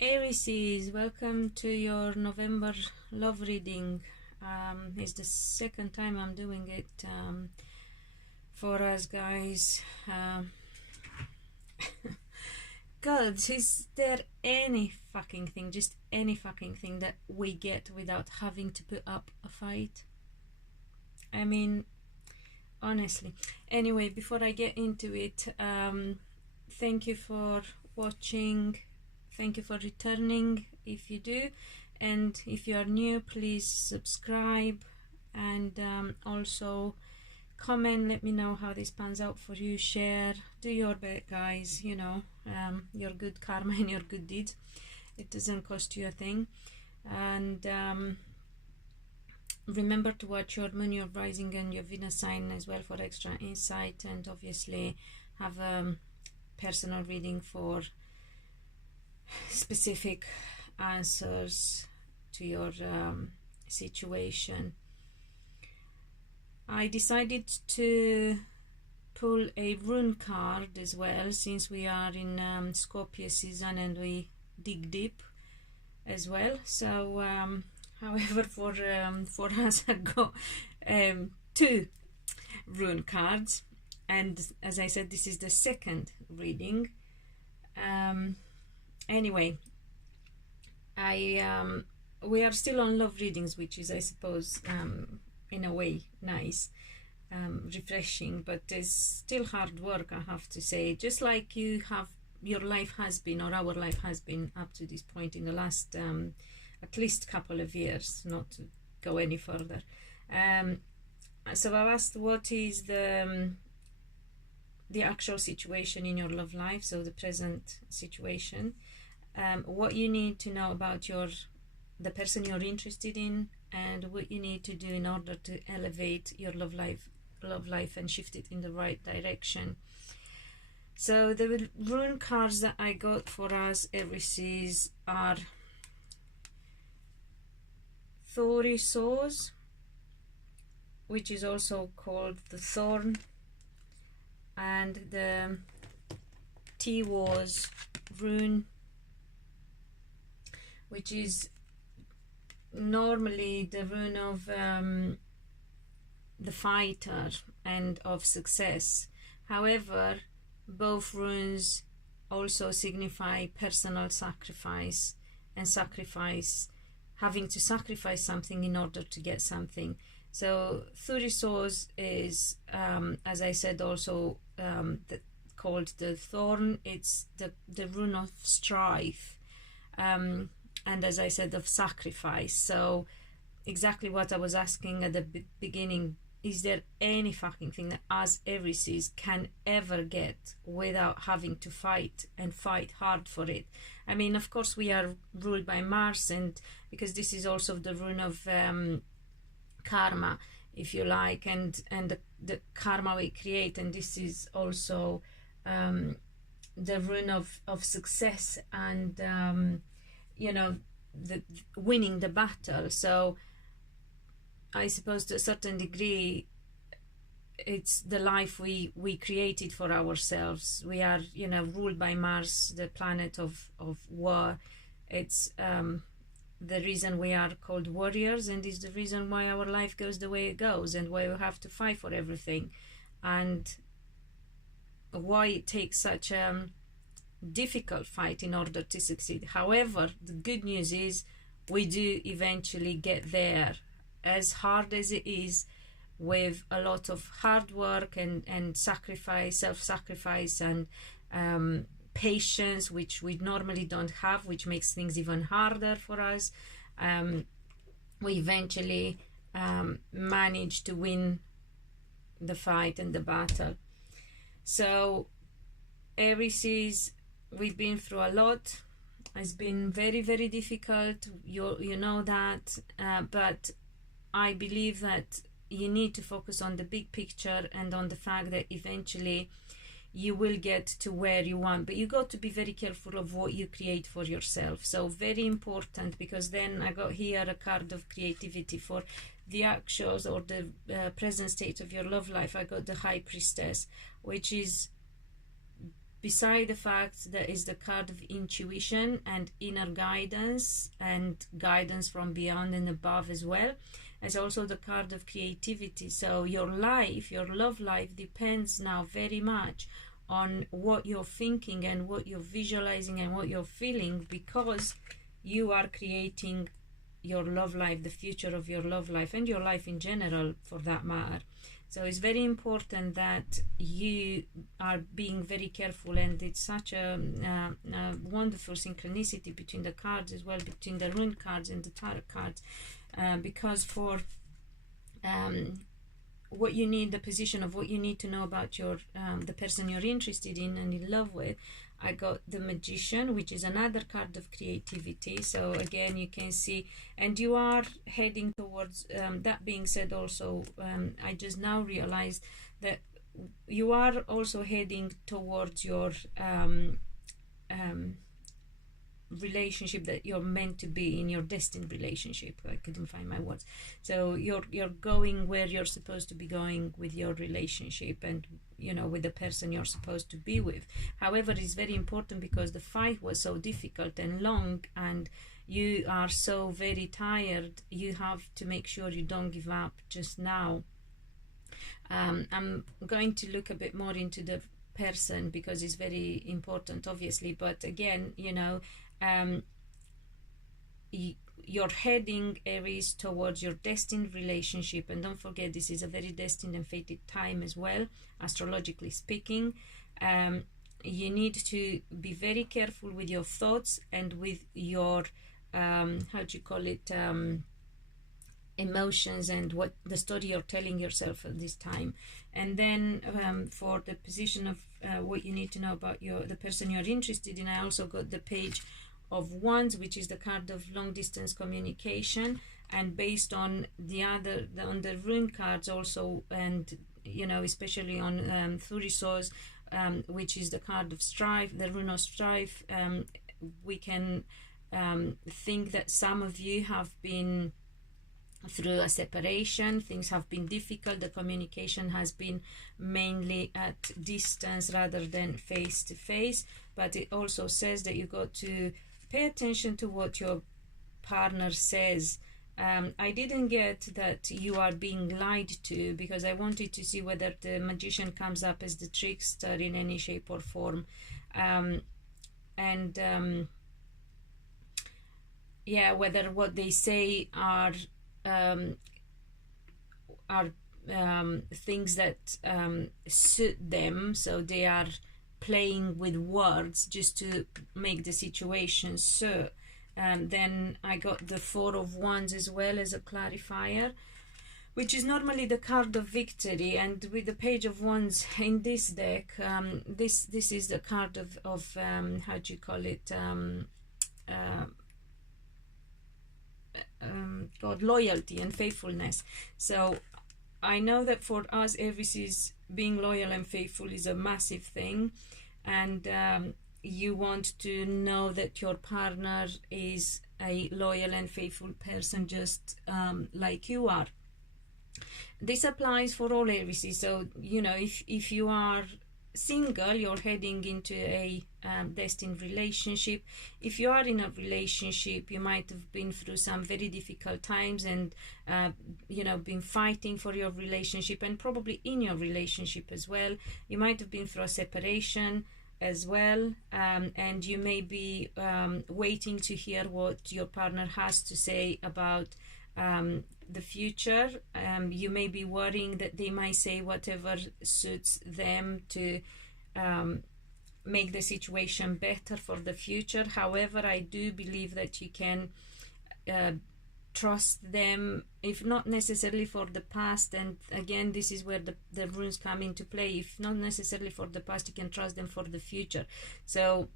Aries, welcome to your November love reading. It's the second time I'm doing it for us, guys. God, is there any fucking thing, just any fucking thing that we get without having to put up a fight? I mean, honestly. Anyway, before I get into it, thank you for watching. Thank you for returning if you do, and if you are new, please subscribe and also comment. Let me know how this pans out for you. Share, do your bit, guys. You know, your good karma and your good deeds. It doesn't cost you a thing. And remember to watch your moon, your rising and your Venus sign as well for extra insight, and obviously have a personal reading for specific answers to your situation. I decided to pull a rune card as well, since we are in Scorpio season and we dig deep as well. So however, for us, I got two rune cards, and as I said, this is the second reading. Anyway, we are still on love readings, which is, I suppose, in a way nice, refreshing, but it's still hard work, I have to say. Just like your life has been, or our life has been up to this point in the last at least couple of years, not to go any further. So I asked, what is the actual situation in your love life, so the present situation, what you need to know about the person you're interested in, and what you need to do in order to elevate your love life and shift it in the right direction. So the rune cards that I got for us, Aries, are Thorisos, which is also called the Thorn, and the T-Wars rune, which is normally the rune of the fighter and of success. However, both runes also signify personal sacrifice and having to sacrifice something in order to get something. So Thorisos is, as I said, also called the Thorn. It's the rune of strife, and as I said, of sacrifice. So exactly what I was asking at the beginning, is there any fucking thing that us Aries can ever get without having to fight, and fight hard for it? I mean, of course we are ruled by Mars, and because this is also the rune of karma, if you like, and the karma we create, and this is also the rune of success and you know, the winning the battle. So I suppose to a certain degree it's the life we created for ourselves. We are, you know, ruled by Mars, the planet of war. It's the reason we are called warriors, and is the reason why our life goes the way it goes, and why we have to fight for everything, and why it takes such a difficult fight in order to succeed. However, the good news is we do eventually get there, as hard as it is, with a lot of hard work and sacrifice, self-sacrifice, and patience, which we normally don't have, which makes things even harder for us. We eventually manage to win the fight and the battle. So Aries, we've been through a lot. It's been very, very difficult, you know that, but I believe that you need to focus on the big picture and on the fact that eventually you will get to where you want, but you got to be very careful of what you create for yourself. So very important, because then I got here a card of creativity for the actuals or the present state of your love life. I got the High Priestess, which is beside the fact that is the card of intuition and inner guidance and guidance from beyond and above as well, as also the card of creativity. So your life, your love life, depends now very much on what you're thinking and what you're visualizing and what you're feeling, because you are creating your love life, the future of your love life, and your life in general for that matter. So it's very important that you are being very careful, and it's such a wonderful synchronicity between the cards as well, between the rune cards and the tarot cards, because for what you need, the position of what you need to know about your the person you're interested in and in love with, I got the Magician, which is another card of creativity. So again, you can see, and you are heading towards, that being said also, I just now realized that you are also heading towards your relationship that you're meant to be in, your destined relationship. I couldn't find my words. So you're going where you're supposed to be going with your relationship, and you know, with the person you're supposed to be with. However, it's very important because the fight was so difficult and long, and you are so very tired. You have to make sure you don't give up just now. I'm going to look a bit more into the person because it's very important, obviously, but again, you know, you're heading, Aries, towards your destined relationship, and don't forget, this is a very destined and fated time as well, astrologically speaking. You need to be very careful with your thoughts and with your how do you call it, emotions, and what the story you're telling yourself at this time. And then for the position of what you need to know about the person you're interested in, I also got the Page of Wands, which is the card of long distance communication, and based on on the rune cards also, and you know, especially on Thurisos, which is the card of strife, the rune of strife, we can think that some of you have been through a separation. Things have been difficult. The communication has been mainly at distance rather than face to face, but it also says that you got to pay attention to what your partner says. I didn't get that you are being lied to, because I wanted to see whether the Magician comes up as the trickster in any shape or form, yeah, whether what they say are things that suit them, so they are playing with words just to make the situation so. Then I got the Four of Wands as well as a clarifier, which is normally the card of victory, and with the Page of Wands in this deck, this is the card of how do you call it, loyalty and faithfulness. So I know that for us, Aries, being loyal and faithful is a massive thing, and you want to know that your partner is a loyal and faithful person, just like you are. This applies for all Aries. So you know, if you are single, you're heading into a destined relationship. If you are in a relationship, you might have been through some very difficult times, and you know, been fighting for your relationship, and probably in your relationship as well. You might have been through a separation as well, and you may be waiting to hear what your partner has to say about the future. You may be worrying that they might say whatever suits them to make the situation better for the future. However, I do believe that you can trust them, if not necessarily for the past, and again, this is where the runes come into play. If not necessarily for the past, you can trust them for the future. So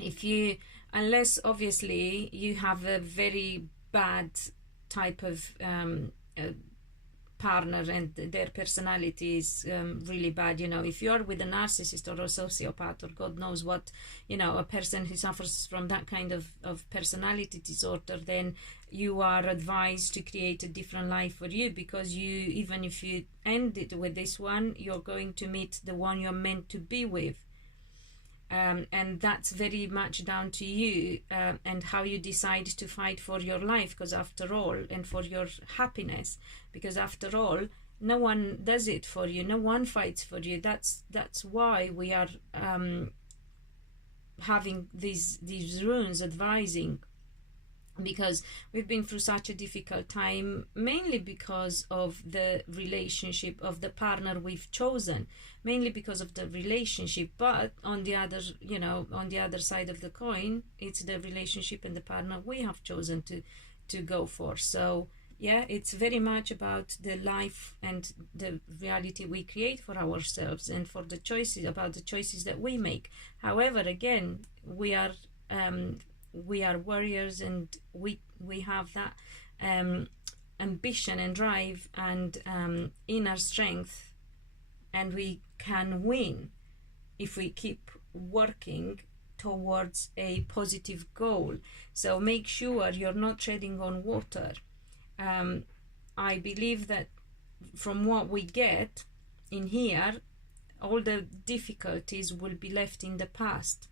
if you, unless obviously you have a very bad type of partner and their personality is really bad, you know, if you're with a narcissist or a sociopath, or God knows what, you know, a person who suffers from that kind of personality disorder, then you are advised to create a different life for you, because you, even if you end it with this one, you're going to meet the one you're meant to be with. And that's very much down to you, and how you decide to fight for your life, because after all, and for your happiness, because after all, no one does it for you, no one fights for you. That's why we are having these runes advising, because we've been through such a difficult time, mainly because of the relationship of the partner we've chosen, mainly because of the relationship. But on the other, you know, on the other side of the coin, it's the relationship and the partner we have chosen to go for. So yeah, it's very much about the life and the reality we create for ourselves, and for the choices, about the choices that we make. However, again, we are warriors, and we have that ambition and drive and inner strength, and we can win if we keep working towards a positive goal. So make sure you're not treading on water. I believe that from what we get in here, all the difficulties will be left in the past,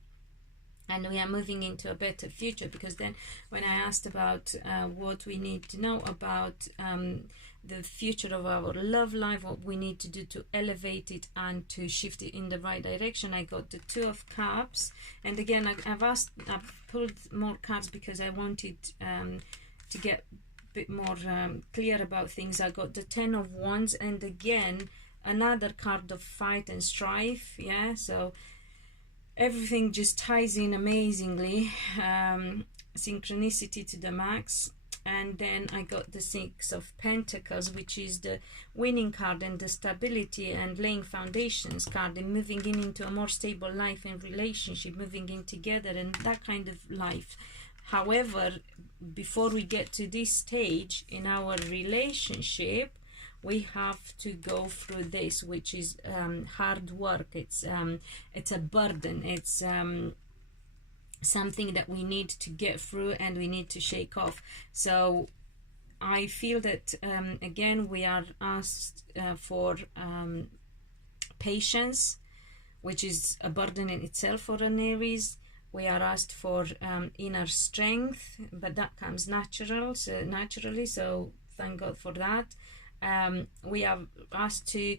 and we are moving into a better future. Because then when I asked about what we need to know about the future of our love life, what we need to do to elevate it and to shift it in the right direction, I got the Two of Cups. And again, I've pulled more cards because I wanted to get a bit more clear about things. I got the Ten of Wands, and again another card of fight and strife. Yeah, so everything just ties in amazingly, synchronicity to the max. And then I got the Six of Pentacles, which is the winning card and the stability and laying foundations card, and moving into a more stable life and relationship, moving in together and that kind of life. However, before we get to this stage in our relationship, we have to go through this, which is hard work. It's a burden. It's something that we need to get through and we need to shake off. So I feel that again, we are asked for patience, which is a burden in itself for an Aries. We are asked for inner strength, but that comes naturally, so thank God for that. We are asked to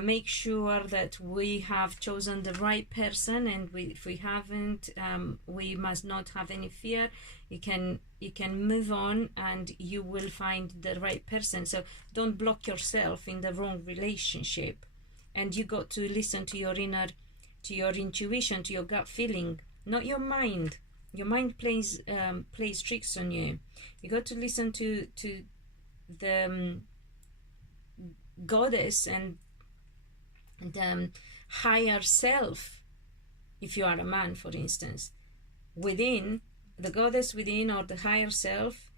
make sure that we have chosen the right person, and if we haven't, we must not have any fear. You can move on, and you will find the right person. So don't block yourself in the wrong relationship, and you got to listen to your intuition, to your gut feeling, not your mind. Your mind plays tricks on you. You got to listen to the goddess and the higher self. If you are a man, for instance, within the goddess within, or the higher self,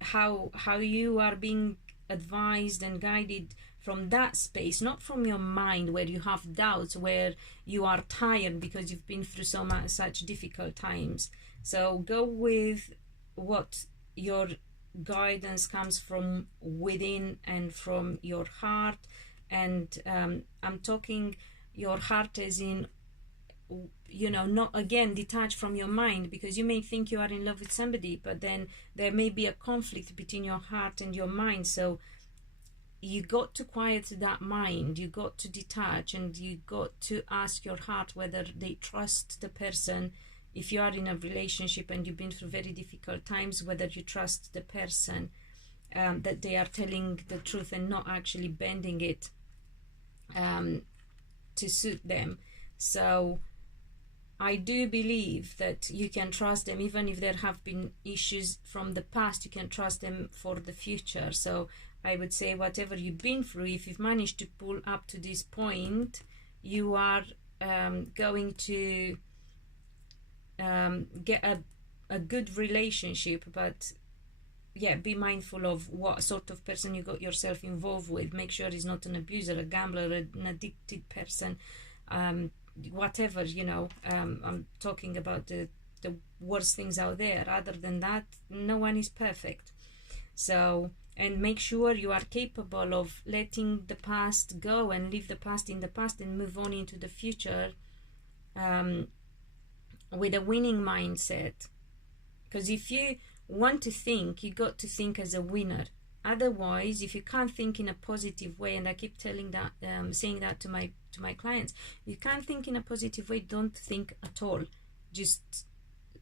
how you are being advised and guided from that space, not from your mind where you have doubts, where you are tired because you've been through such difficult times. So go with what your guidance comes from within and from your heart. And I'm talking your heart as in, you know, not again detached from your mind, because you may think you are in love with somebody, but then there may be a conflict between your heart and your mind. So you got to quiet that mind, you got to detach, and you got to ask your heart whether they trust the person. If you are in a relationship and you've been through very difficult times, whether you trust the person, that they are telling the truth and not actually bending it to suit them. So I do believe that you can trust them, even if there have been issues from the past, you can trust them for the future. So I would say, whatever you've been through, if you've managed to pull up to this point, you are going to get a good relationship. But yeah, be mindful of what sort of person you got yourself involved with. Make sure he's not an abuser, a gambler, an addicted person, whatever, you know. I'm talking about the worst things out there. Other than that, no one is perfect. So, and make sure you are capable of letting the past go and leave the past in the past and move on into the future with a winning mindset. Because if you want to think, you got to think as a winner. Otherwise, if you can't think in a positive way, and I keep saying that to my clients, you can't think in a positive way, don't think at all. Just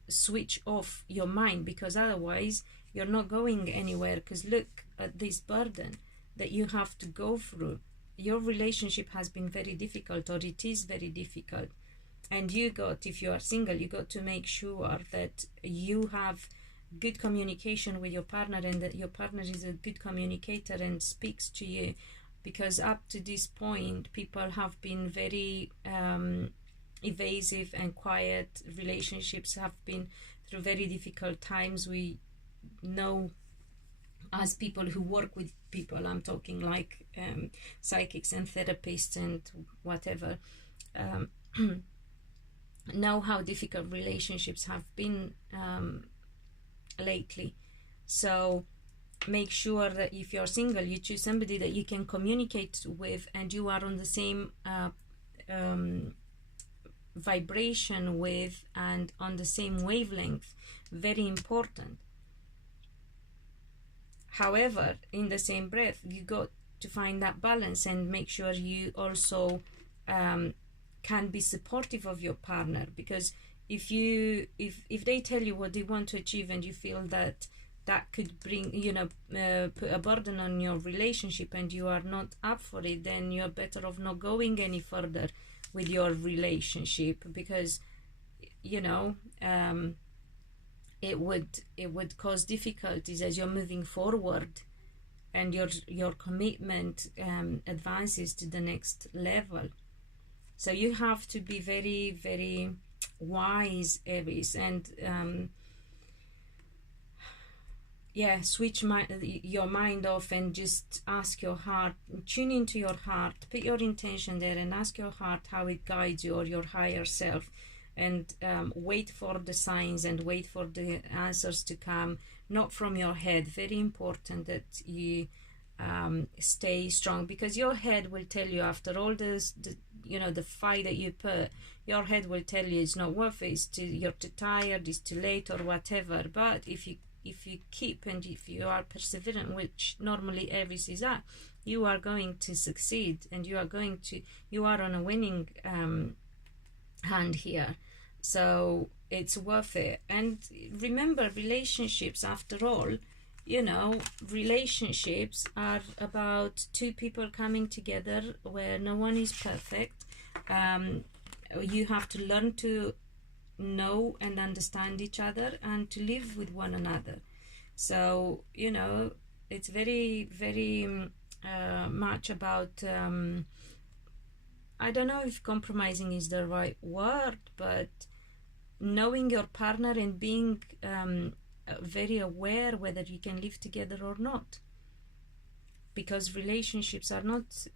switch off your mind, because otherwise you're not going anywhere. Because look at this burden that you have to go through. Your relationship has been very difficult, or it is very difficult. And if you are single, you got to make sure that you have good communication with your partner, and that your partner is a good communicator and speaks to you. Because up to this point, people have been very evasive and quiet. Relationships have been through very difficult times. We know, as people who work with people, I'm talking like psychics and therapists and whatever, know how difficult relationships have been lately. So make sure that if you're single, you choose somebody that you can communicate with, and you are on the same vibration with, and on the same wavelength. Very important. However, in the same breath, you got to find that balance and make sure you also can be supportive of your partner. Because if they tell you what they want to achieve, and you feel that could bring, put a burden on your relationship, and you are not up for it, then you're better off not going any further with your relationship. Because it would cause difficulties as you're moving forward, and your commitment advances to the next level. So you have to be very, very wise, Aries, and switch your mind off, and just ask your heart, tune into your heart, put your intention there, and ask your heart how it guides you, or your higher self. And wait for the signs, and wait for the answers to come, not from your head. Very important that you stay strong, because your head will tell you, after all this, the fight that you put, your head will tell you it's not worth it, you're too tired, it's too late, or whatever. But if you keep, and if you are perseverant, which normally Aries is at, you are going to succeed, and you are on a winning hand here. So it's worth it. And remember, relationships, after all, relationships are about two people coming together, where no one is perfect. You have to learn to know and understand each other, and to live with one another. So it's very, very much about I don't know if compromising is the right word, but knowing your partner, and being very aware whether you can live together or not. Because relationships are not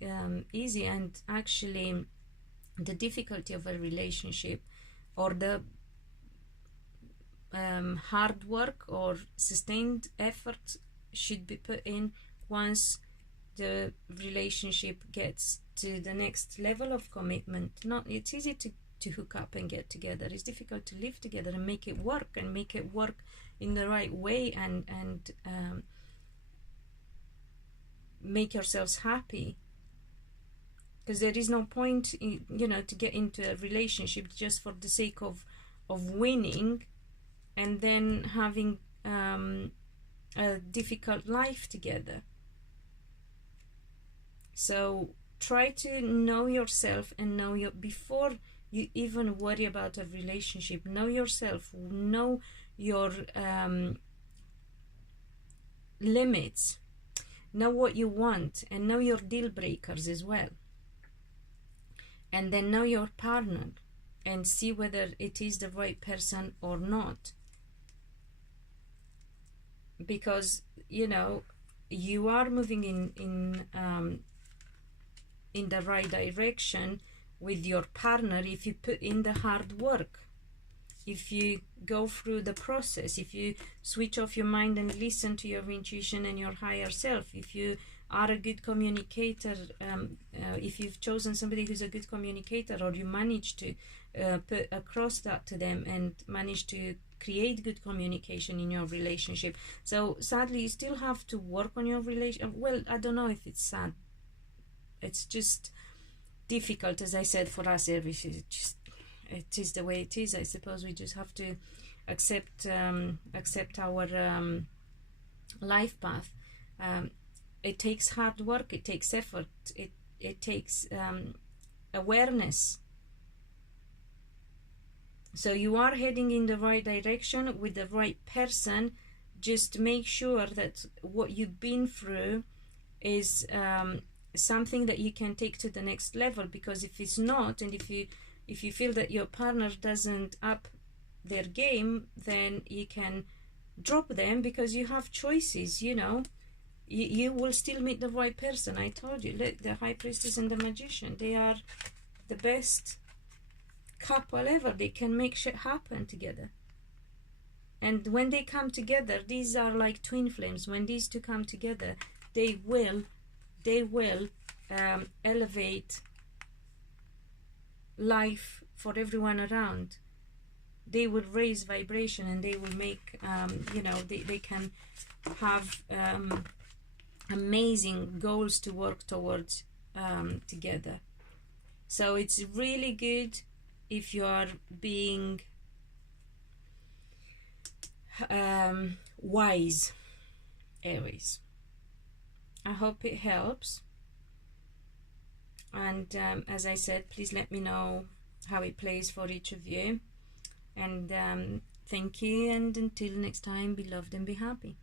easy, and actually the difficulty of a relationship, or the hard work or sustained effort, should be put in once the relationship gets to the next level of commitment. It's easy to hook up and get together. It's difficult to live together and make it work, and make it work in the right way, and make yourselves happy. Because there is no point to get into a relationship just for the sake of winning, and then having a difficult life together. So try to know yourself, and before you even worry about a relationship, know yourself, know your limits, know what you want, and know your deal breakers as well. And then know your partner, and see whether it is the right person or not. Because you are moving in the right direction with your partner if you put in the hard work, if you go through the process, if you switch off your mind and listen to your intuition and your higher self, if you are a good communicator, if you've chosen somebody who's a good communicator, or you manage to put across that to them and manage to create good communication in your relationship. So sadly, you still have to work on your relation. Well, I don't know if it's sad. It's just difficult, as I said, for us Aries. It is the way it is. I suppose we just have to accept our life path. It takes hard work, it takes effort, it takes awareness. So you are heading in the right direction with the right person. Just make sure that what you've been through is something that you can take to the next level, because if it's not, and if you feel that your partner doesn't up their game, then you can drop them, because you have choices, you know. You will still meet the right person. I told you, look, the High Priestess and the Magician, they are the best couple ever. They can make shit happen together. And when they come together, these are like twin flames. When these two come together, they will elevate life for everyone around. They will raise vibration, and they will make you know, they can have amazing goals to work towards together. So it's really good if you are being wise, Aries. I hope it helps, and as I said, please let me know how it plays for each of you. And thank you, and until next time, be loved and be happy.